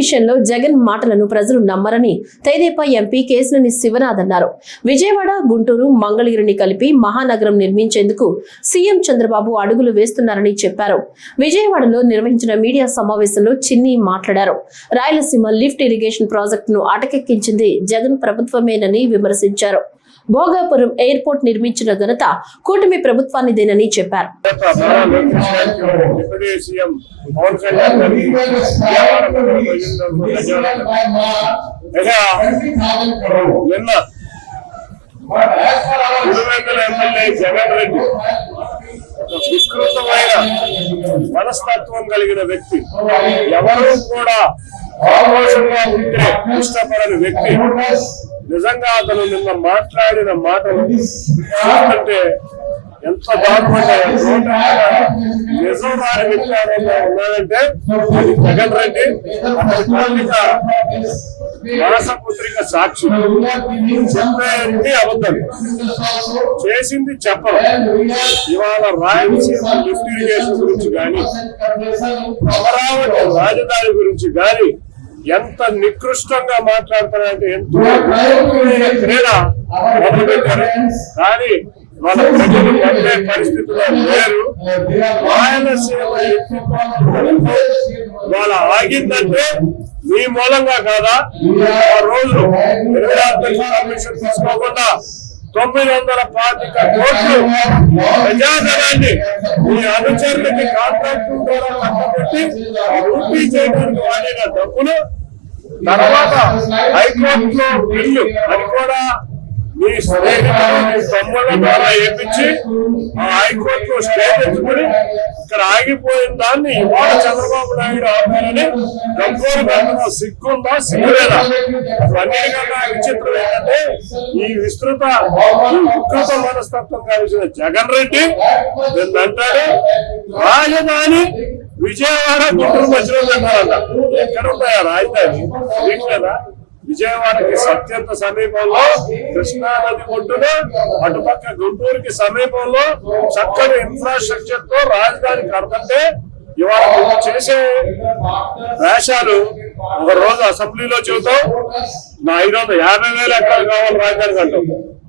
విషయంలో జగన్ మాటలను ప్రజలు నమ్మరని తెదేపా ఎంపీ కేశినేని శివనాథ్ అన్నారు. విజయవాడ, గుంటూరు, మంగళగిరిని కలిపి మహానగరం నిర్మించేందుకు సీఎం చంద్రబాబు అడుగులు వేస్తున్నారని చెప్పారు. విజయవాడలో నిర్వహించిన మీడియా సమావేశంలో చిన్ని మాట్లాడారు. రాయలసీమ లిఫ్ట్ ఇరిగేషన్ ప్రాజెక్టును అటకెక్కించింది జగన్ ప్రభుత్వమేనని విమర్శించారు. భోగాపురం ఎయిర్పోర్ట్ నిర్మించిన ఘనత కూటమి ప్రభుత్వానిదేనని చెప్పారు. విస్తృతమైన మనస్తత్వం కలిగిన వ్యక్తి, ఎవరు కూడా ఆమోషంగా ఉంటే ఇష్టపడని వ్యక్తి. నిజంగా అతను నిన్న మాట్లాడిన మాటలు చూస్తుంటే ఎంత దారుణంగా నిజం రాని వ్యక్తి ఉన్నాడంటే అది జగన్ రెడ్డి. అతని మాసపుత్రిక సాక్షి. చెప్పేది అబద్ధం, చేసింది చెప్పడం. ఇవాళ రాయలసీమ లిఫ్ట్ ఇరిగేషన్ గురించి కానీ, అమరావతి రాజధాని గురించి కానీ ఎంత నికృష్టంగా మాట్లాడతారంటే ఎంతో క్రీడ మొదలుపెట్టారు. కానీ వాళ్ళ ప్రజలు నమ్మే పరిస్థితుల్లో లేరు. రాయలసీమ వాళ్ళ ఆగిందంటే మీ మూలంగా కాదా? ఆ రోజు 26 కమిషన్ తీసుకోకుండా 925 కోట్లు ప్రజాధనాన్ని మీ అనుచరులకి కాంట్రాక్టుల ద్వారా కట్టబెట్టి రూపీ చేయడానికి వాడిన డబ్బులు తర్వాత హైకోర్టులో బిల్లు అది కూడా మీ స్నేహితులు తమ్ముళ్ళ ద్వారా వేయించి ఆ హైకోర్టులో స్టే తెచ్చుకుని ఇక్కడ ఆగిపోయిన దాన్ని ఇవాళ చంద్రబాబు నాయుడు ఆపాలని గంగోరు గంటలో సిగ్గుందా సిగ్గులేదా? అన్నిటికన్నా విచిత్రం ఏంటంటే ఈ విస్తృత మనస్తత్వం కలిసిన జగన్ రెడ్డి అంటాడు రాజధాని విజయవాడ, గుంటూరు మధ్యలో పెట్టాలంట. ఎక్కడ ఉంటాయా రాజధాని? వీట్లేదా? విజయవాడకి అత్యంత సమీపంలో కృష్ణా నది ఒడ్డున, అటుపక్క గుంటూరుకి సమీపంలో చక్కని ఇన్ఫ్రాస్ట్రక్చర్ తో రాజధాని కడతంటే ఇవాళ చేసే వేషాలు. ఒక రోజు అసెంబ్లీలో చెబుతాం నా 550,000 ఎకరాలు కావాలి రాజధాని అంటాం.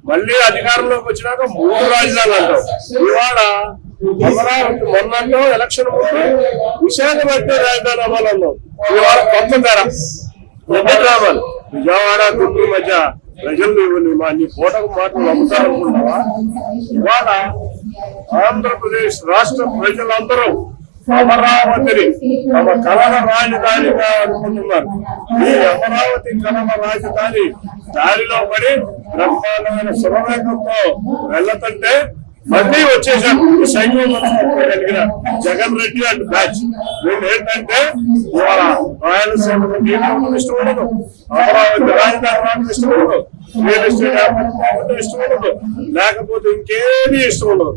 మళ్ళీ అధికారంలోకి వచ్చినాక 3 రాజధానులు అంటాం. ఇవాళ అమరావతి మొన్నంలో ఎలక్షన్ ముందు విశాఖపట్నం రాజధాని అవ్వాలన్నాం. ఇవాళ కొత్త ధర రావాలి. విజయవాడ, గుంటూరు మధ్య ప్రజలు నీ కోటకు మాటలు నమ్ముతారనుకుంటావా? ఇవాళ ఆంధ్రప్రదేశ్ రాష్ట్ర ప్రజలందరూ అమరావతిని తమ కళల రాజధానిగా అనుకుంటున్నారు. ఈ అమరావతి కళల రాజధాని దారిలో పడి బ్రహ్మాండమైన శుభవేగంతో వెళ్ళతంటే మళ్ళీ వచ్చేసారు ఈ సైకిల్ కలిగిన జగన్ రెడ్డి అండ్ బ్యాచ్. వీళ్ళు ఏంటంటే ఇవాళ రాయలసీమకు నీళ్ళు ఇష్టం ఉండదు, అమరావతి రాజధాని ఇష్టం ఉండదు, రియల్ ఎస్టేట్ ఇష్టం ఉండదు, లేకపోతే ఇంకేమీ ఇష్టం ఉండదు.